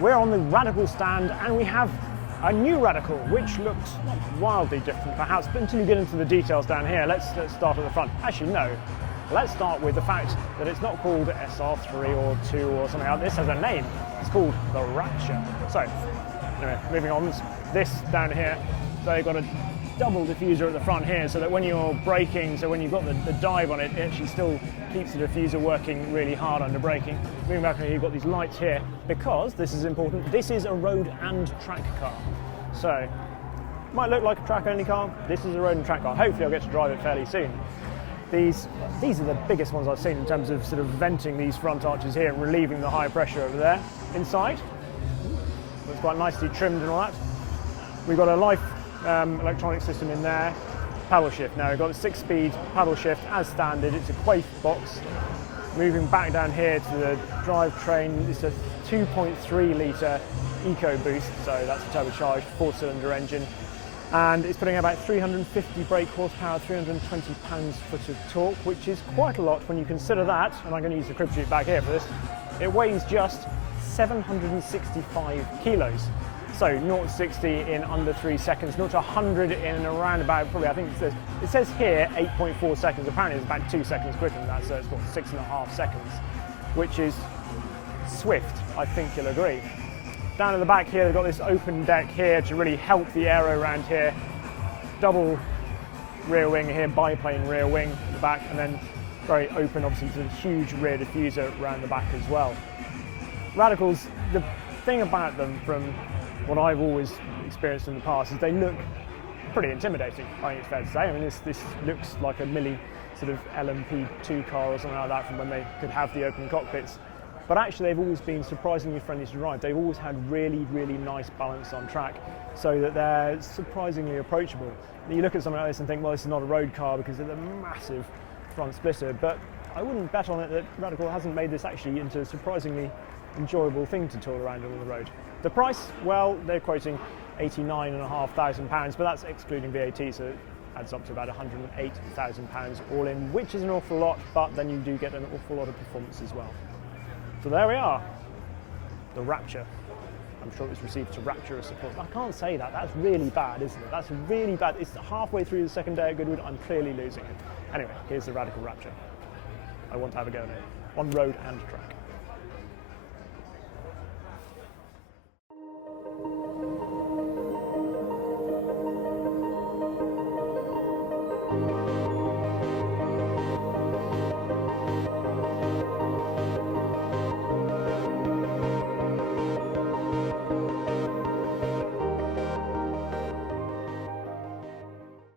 We're on the Radical stand and we have a new Radical, which looks not wildly different perhaps, but until you get into the details down here, let's start at the front. Actually, no. Let's start with the fact that it's not called SR3 or 2 or something like that. This has a name. It's called the Rapture. So, anyway, moving on, this down here, so you've got a double diffuser at the front here, so that when you're braking, so when you've got the dive on it, it actually still keeps the diffuser working really hard under braking. Moving back here, you've got these lights here, because this is important. This is a road and track car. So, might look like a track-only car. This is a road and track car. Hopefully I'll get to drive it fairly soon. These are the biggest ones I've seen in terms of sort of venting these front arches here and relieving the high pressure over there. Inside, it's quite nicely trimmed and all that. We've got a life electronic system in there. Paddle shift now, we've got a 6-speed paddle shift as standard. It's a quaif box. Moving back down here to the drivetrain, it's a 2.3 litre EcoBoost, so that's a turbocharged 4-cylinder engine. And it's putting about 350 brake horsepower, 320 pounds-foot of torque, which is quite a lot when you consider that, and I'm going to use the crib sheet back here for this, it weighs just 765 kilos. So 0 to 60 in under 3 seconds, 0 to 100 in around about, probably I think it says here 8.4 seconds, apparently it's about 2 seconds quicker than that, so it's got 6.5 seconds, which is swift, I think you'll agree. Down at the back here, they've got this open deck here to really help the aero around here. Double rear wing here, biplane rear wing at the back, and then very open, obviously, to the huge rear diffuser around the back as well. Radicals, the thing about them from what I've always experienced in the past is they look pretty intimidating, I think it's fair to say. I mean, this looks like a Millie sort of LMP2 car or something like that from when they could have the open cockpits. But actually they've always been surprisingly friendly to drive. They've always had really, really nice balance on track so that they're surprisingly approachable. And you look at something like this and think, well, this is not a road car because of the massive front splitter, but I wouldn't bet on it that Radical hasn't made this actually into a surprisingly enjoyable thing to tour around on the road. The price, well, they're quoting £89,500, but that's excluding VAT, so it adds up to about £108,000 all in, which is an awful lot, but then you do get an awful lot of performance as well. So there we are, the Rapture. I'm sure it was received to rapturous applause. I can't say that, that's really bad, isn't it? That's really bad. It's halfway through the second day at Goodwood, I'm clearly losing it. Anyway, here's the Radical Rapture. I want to have a go at it, on road and track.